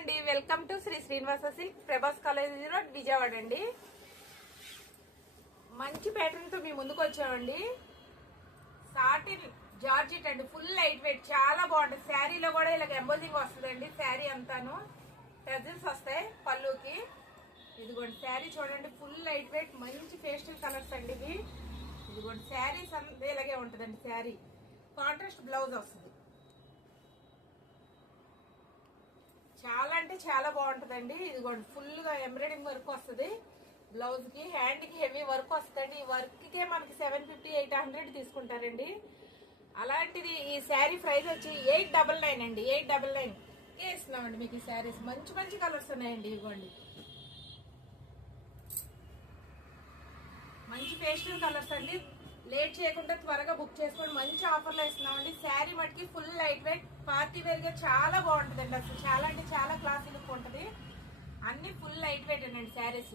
అండి, welcome to Sri Srinivasa silk, Prabhas college road, Vijayawada అండి. మంచి ప్యాటర్న్ తో మీ ముందుకు వచ్చామండి. సాటిన్ జార్జెట్ అండి, ఫుల్ లైట్ వెయిట్, చాలా బాగుంటుంది. శారీలో కూడా ఇలా ఎంబోజింగ్ వస్తుందండి. శారీ అంతాను టజిల్స్ వస్తాయి పళ్ళుకి. ఇదిగోండి శారీ చూడండి, ఫుల్ లైట్ వెయిట్, మంచి పేస్టల్ కలర్స్ అండి ఇవి. ఇదిగోండి శారీస్ అంతా ఇలాగే ఉంటుందండి. శారీ కాంట్రాస్ట్ బ్లౌజ్ వస్తుంది. చాలా అంటే చాలా బాగుంటుందండి. ఇదిగోండి ఫుల్ గా ఎంబ్రాయిడింగ్ వర్క్ వస్తుంది. బ్లౌజ్ కి హ్యాండ్ కి హెవీ వర్క్ వస్తుందండి. ఈ వర్క్ కే మనకి 750 800 తీసుకుంటారండి. అలాంటిది ఈ శారీ ప్రైస్ వచ్చి 899 అండి. 899 కే ఇస్తున్నామండి మీకు ఈ శారీస్. మంచి మంచి కలర్స్ ఉన్నాయండి. ఇవ్వండి మంచి పేస్టల్ కలర్స్ అండి. లేట్ చేయకుండా త్వరగా బుక్ చేసుకోండి. మంచి ఆఫర్లో ఇస్తున్నామండి. శారీ మటుకి full light weight, party wear గా చాలా బాగుంటుందండి. అసలు చాలా అంటే చాలా క్లాసీ లుక్ ఉంటుంది. అన్ని ఫుల్ లైట్ వెయిట్ అండి శారీస్.